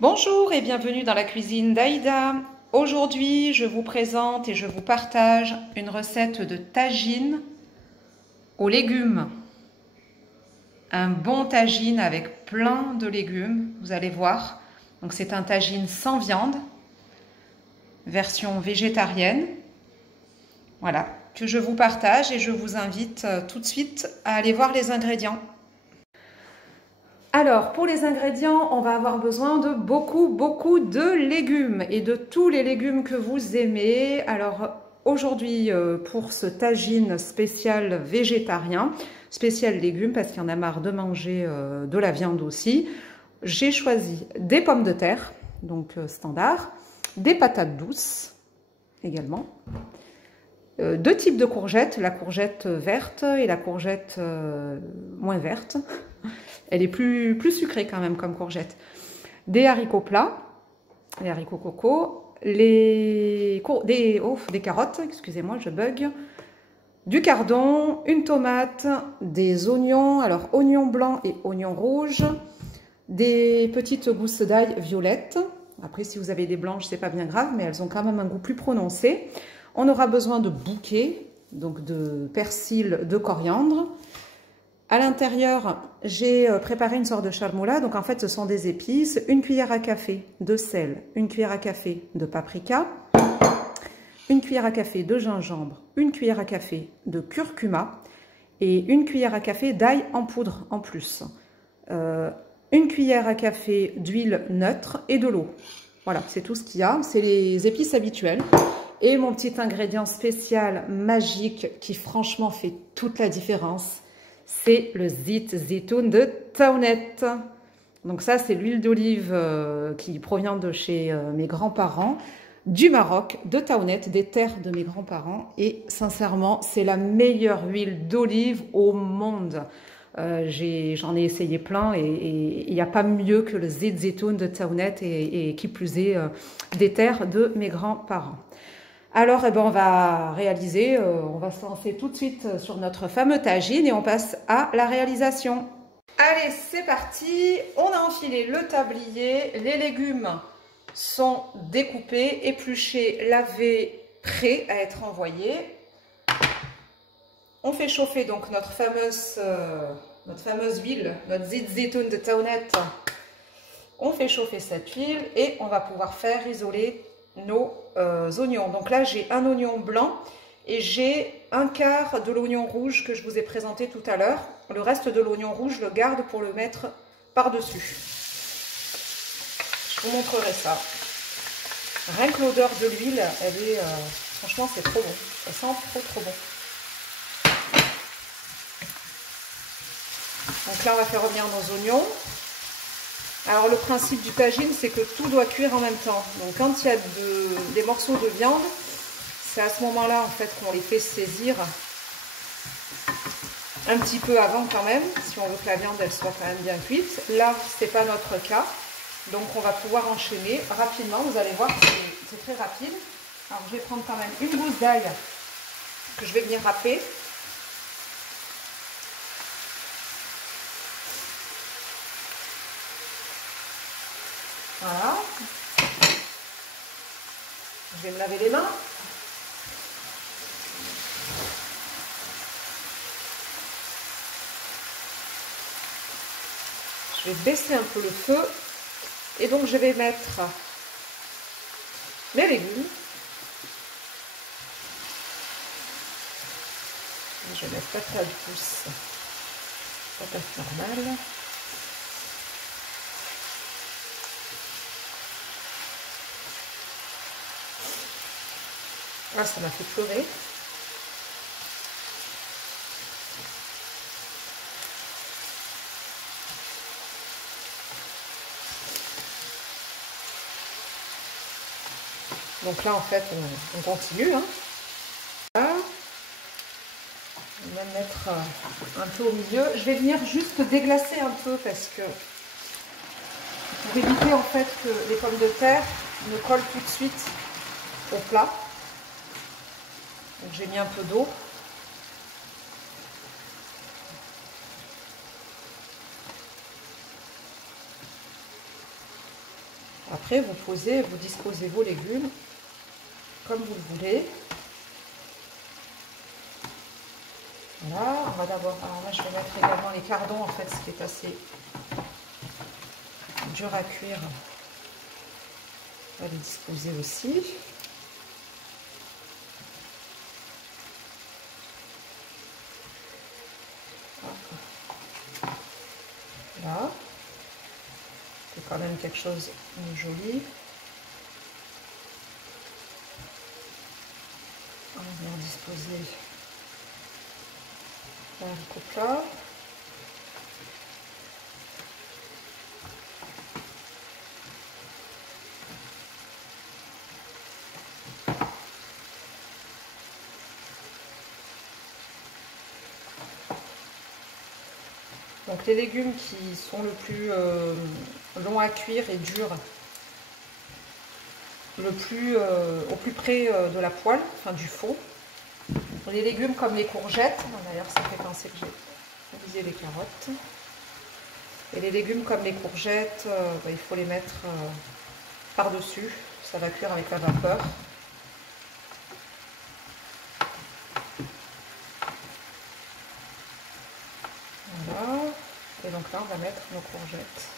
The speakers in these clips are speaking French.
Bonjour et bienvenue dans la cuisine d'Aïda. Aujourd'hui, je vous présente et je vous partage une recette de tagine aux légumes. Un bon tagine avec plein de légumes, vous allez voir. Donc c'est un tagine sans viande, version végétarienne. Voilà, que je vous partage et je vous invite tout de suite à aller voir les ingrédients. Alors, pour les ingrédients, on va avoir besoin de beaucoup de légumes et de tous les légumes que vous aimez. Alors, aujourd'hui, pour ce tagine spécial végétarien, spécial légumes, parce qu'il y en a marre de manger de la viande aussi, j'ai choisi des pommes de terre, donc standard, des patates douces également, deux types de courgettes, la courgette verte et la courgette moins verte. Elle est plus sucrée quand même comme courgette. Des haricots plats, des haricots coco, des carottes, excusez-moi, je bug, du cardon, une tomate, des oignons, alors oignons blancs et oignons rouges, des petites gousses d'ail violettes. Après, si vous avez des blanches, c'est pas bien grave, mais elles ont quand même un goût plus prononcé. On aura besoin de bouquets, donc de persil, de coriandre. À l'intérieur, j'ai préparé une sorte de charmoula. Donc en fait, ce sont des épices. Une cuillère à café de sel, une cuillère à café de paprika, une cuillère à café de gingembre, une cuillère à café de curcuma et une cuillère à café d'ail en poudre en plus. Une cuillère à café d'huile neutre et de l'eau. Voilà, c'est tout ce qu'il y a. C'est les épices habituelles. Et mon petit ingrédient spécial, magique, qui franchement fait toute la différence, c'est le zit zitoun de Taounet. Donc ça, c'est l'huile d'olive qui provient de chez mes grands-parents, du Maroc, de Taounet, des terres de mes grands-parents. Et sincèrement, c'est la meilleure huile d'olive au monde. J'en ai essayé plein et il n'y a pas mieux que le zit zitoun de Taounet et qui plus est des terres de mes grands-parents. Alors, eh ben, on va réaliser, on va se lancer tout de suite sur notre fameux tagine et on passe à la réalisation. Allez, c'est parti. On a enfilé le tablier. Les légumes sont découpés, épluchés, lavés, prêts à être envoyés. On fait chauffer donc notre fameuse huile, notre zit zitoun de Taounet. On fait chauffer cette huile et on va pouvoir faire isoler nos oignons. Donc là, j'ai un oignon blanc et j'ai un quart de l'oignon rouge que je vous ai présenté tout à l'heure. Le reste de l'oignon rouge, je le garde pour le mettre par-dessus. Je vous montrerai ça. Rien que l'odeur de l'huile, elle est... franchement, c'est trop bon. Ça sent trop bon. Donc là, on va faire revenir nos oignons. Alors le principe du tagine, c'est que tout doit cuire en même temps. Donc quand il y a des morceaux de viande, c'est à ce moment-là en fait qu'on les fait saisir un petit peu avant quand même, si on veut que la viande elle soit quand même bien cuite. Là, c'est pas notre cas, donc on va pouvoir enchaîner rapidement. Vous allez voir, c'est très rapide. Alors je vais prendre quand même une gousse d'ail que je vais venir râper. Voilà. Je vais me laver les mains. Je vais baisser un peu le feu. Et donc je vais mettre les légumes. Je vais mettre patate douce, patate normale. Ah, ça m'a fait pleurer. Donc là, en fait, on continue. Hein. Voilà. On va mettre un peu au milieu. Je vais venir juste déglacer un peu parce que pour éviter en fait que les pommes de terre ne collent tout de suite au plat. Donc j'ai mis un peu d'eau. Après, vous disposez vos légumes comme vous le voulez. Voilà, on va d'abord, alors là je vais mettre également les cardons en fait, ce qui est assez dur à cuire. On va les disposer aussi. Là, c'est quand même quelque chose de joli. On va venir disposer le plat. Donc les légumes qui sont le plus longs à cuire et durs, au plus près de la poêle, enfin du fond. Les légumes comme les courgettes, d'ailleurs ça fait penser que j'ai oublié les carottes. Et les légumes comme les courgettes, il faut les mettre par-dessus, ça va cuire avec la vapeur. Voilà, et donc là on va mettre nos courgettes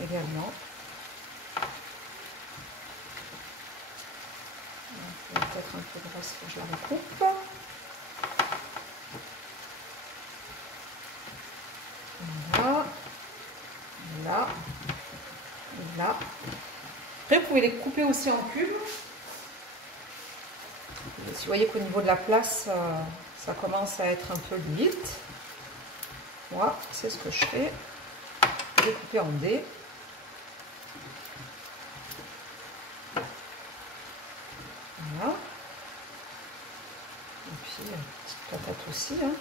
également. Peut-être un peu grosse, faut que je la recoupe. Voilà, là, là. Après, vous pouvez les couper aussi en cubes. Si vous voyez qu'au niveau de la place, ça commence à être un peu limite. Moi, c'est ce que je fais. Je vais couper en dés. Voilà. Et puis, petite patate aussi. Hein.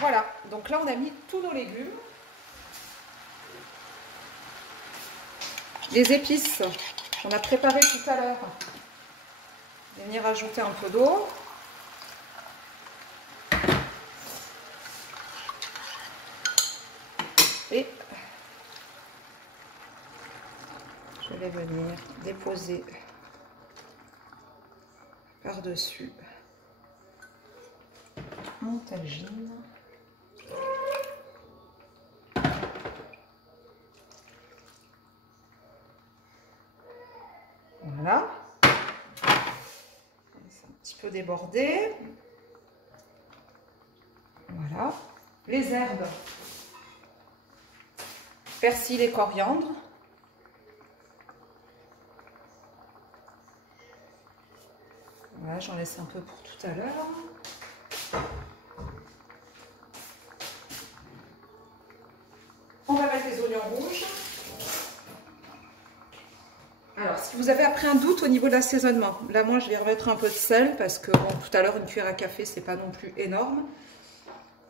Voilà, donc là on a mis tous nos légumes. Les épices, on a préparé tout à l'heure. Je vais venir ajouter un peu d'eau. Et je vais venir déposer par-dessus mon tagine. Voilà. C'est un petit peu débordé. Voilà. Les herbes. Persil et coriandre. Voilà, j'en laisse un peu pour tout à l'heure. On va mettre les oignons rouges. Alors, si vous avez après un doute au niveau de l'assaisonnement, là moi je vais remettre un peu de sel parce que bon, tout à l'heure une cuillère à café c'est pas non plus énorme.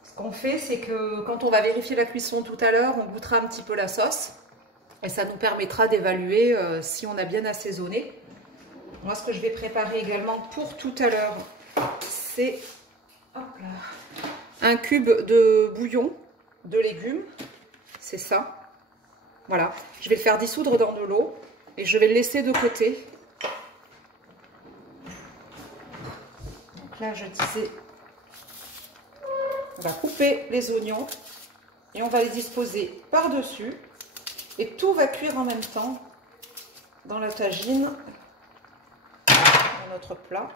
Ce qu'on fait c'est que quand on va vérifier la cuisson tout à l'heure, on goûtera un petit peu la sauce et ça nous permettra d'évaluer si on a bien assaisonné. Moi ce que je vais préparer également pour tout à l'heure, c'est un cube de bouillon de légumes, c'est ça. Voilà, je vais le faire dissoudre dans de l'eau. Et je vais le laisser de côté. Donc là, je disais, on va couper les oignons et on va les disposer par-dessus. Et tout va cuire en même temps dans la tagine, dans notre plat.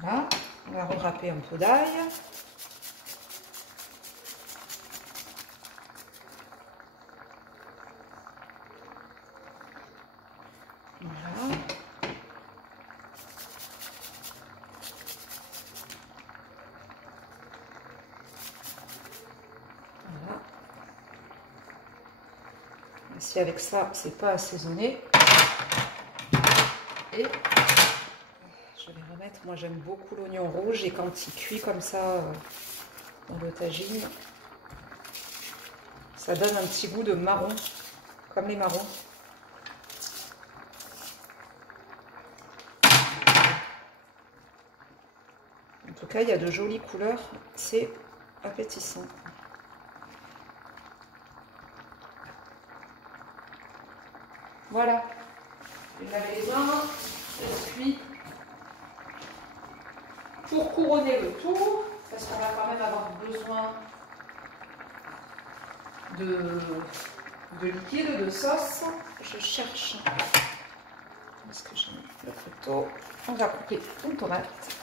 Voilà, on va râper un peu d'ail. Voilà. Voilà. Et si avec ça, c'est pas assaisonné. Et je vais remettre, moi j'aime beaucoup l'oignon rouge et quand il cuit comme ça dans le tagine, ça donne un petit goût de marron, comme les marrons. cas, il y a de jolies couleurs, c'est appétissant. Voilà, je vais laver les mains, et puis pour couronner le tout, parce qu'on va quand même avoir besoin de liquide, de sauce, je cherche, est-ce que j'ai la photo, on va couper une tomate.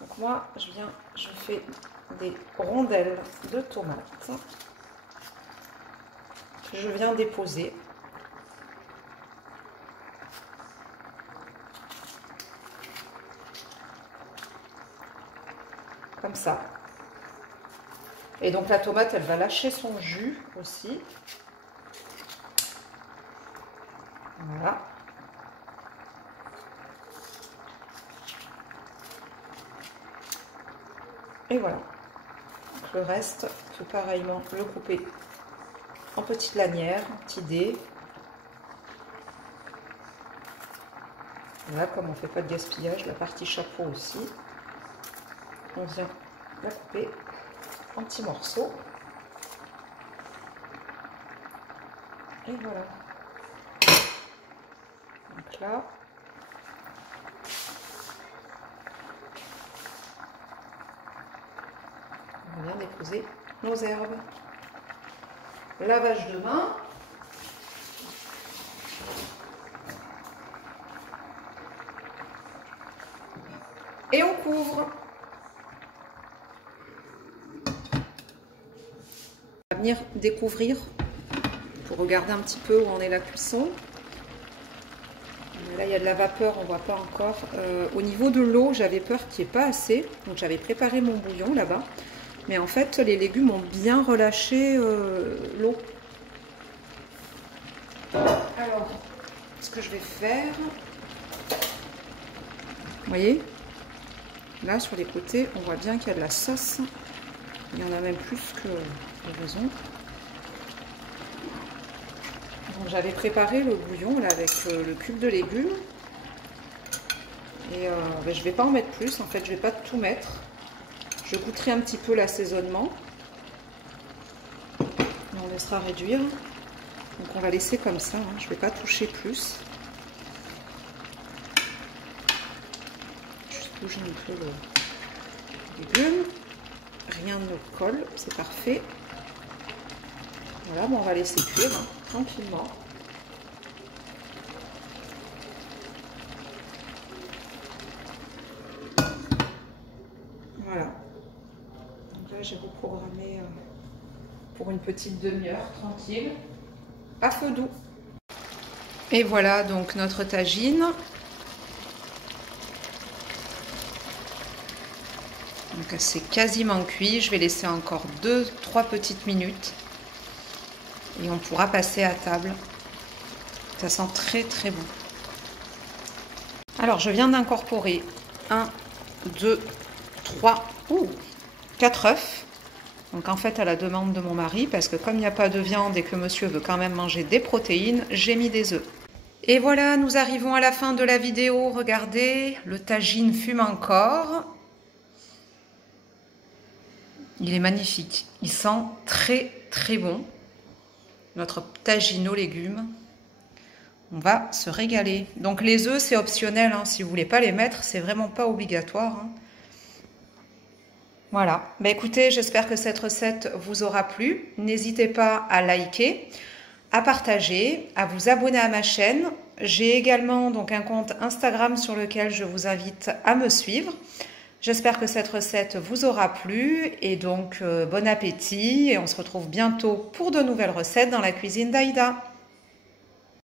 Donc moi, je fais des rondelles de tomates que je viens déposer. Comme ça. Et donc la tomate, elle va lâcher son jus aussi. Voilà. Et voilà. Donc le reste, je peux pareillement le couper en petites lanières, en petits dés. Voilà, comme on ne fait pas de gaspillage, la partie chapeau aussi. On vient la couper en petits morceaux. Et voilà. Donc là, on vient déposer nos herbes. Lavage de main. Et on couvre. On va venir découvrir pour regarder un petit peu où en est la cuisson. Là, il y a de la vapeur, on ne voit pas encore. Au niveau de l'eau, j'avais peur qu'il n'y ait pas assez. Donc, j'avais préparé mon bouillon là-bas. Mais en fait, les légumes ont bien relâché l'eau. Alors, ce que je vais faire... Vous voyez ? Là, sur les côtés, on voit bien qu'il y a de la sauce. Il y en a même plus que de raison. Donc, j'avais préparé le bouillon là, avec le cube de légumes. Et ben, je ne vais pas en mettre plus. En fait, je ne vais pas tout mettre. Je goûterai un petit peu l'assaisonnement. On laissera réduire. Donc, on va laisser comme ça. Hein. Je ne vais pas toucher plus. Bouger un peu le légume, rien ne colle, c'est parfait. Voilà, bon, on va laisser cuire hein, tranquillement. Voilà. Donc là, j'ai reprogrammé pour une petite demi-heure tranquille, à feu doux. Et voilà donc notre tagine. Donc c'est quasiment cuit, je vais laisser encore 2-3 petites minutes et on pourra passer à table. Ça sent très très bon. Alors je viens d'incorporer 1, 2, 3, 4 œufs. Donc en fait à la demande de mon mari, parce que comme il n'y a pas de viande et que monsieur veut quand même manger des protéines, j'ai mis des œufs. Et voilà, nous arrivons à la fin de la vidéo. Regardez, le tagine fume encore. Il est magnifique, il sent très très bon. Notre tagine aux légumes, on va se régaler. Donc les œufs c'est optionnel, hein. Si vous voulez pas les mettre, c'est vraiment pas obligatoire. Hein. Voilà, bah, écoutez, j'espère que cette recette vous aura plu. N'hésitez pas à liker, à partager, à vous abonner à ma chaîne. J'ai également donc un compte Instagram sur lequel je vous invite à me suivre. J'espère que cette recette vous aura plu et donc bon appétit et on se retrouve bientôt pour de nouvelles recettes dans la cuisine d'Aïda.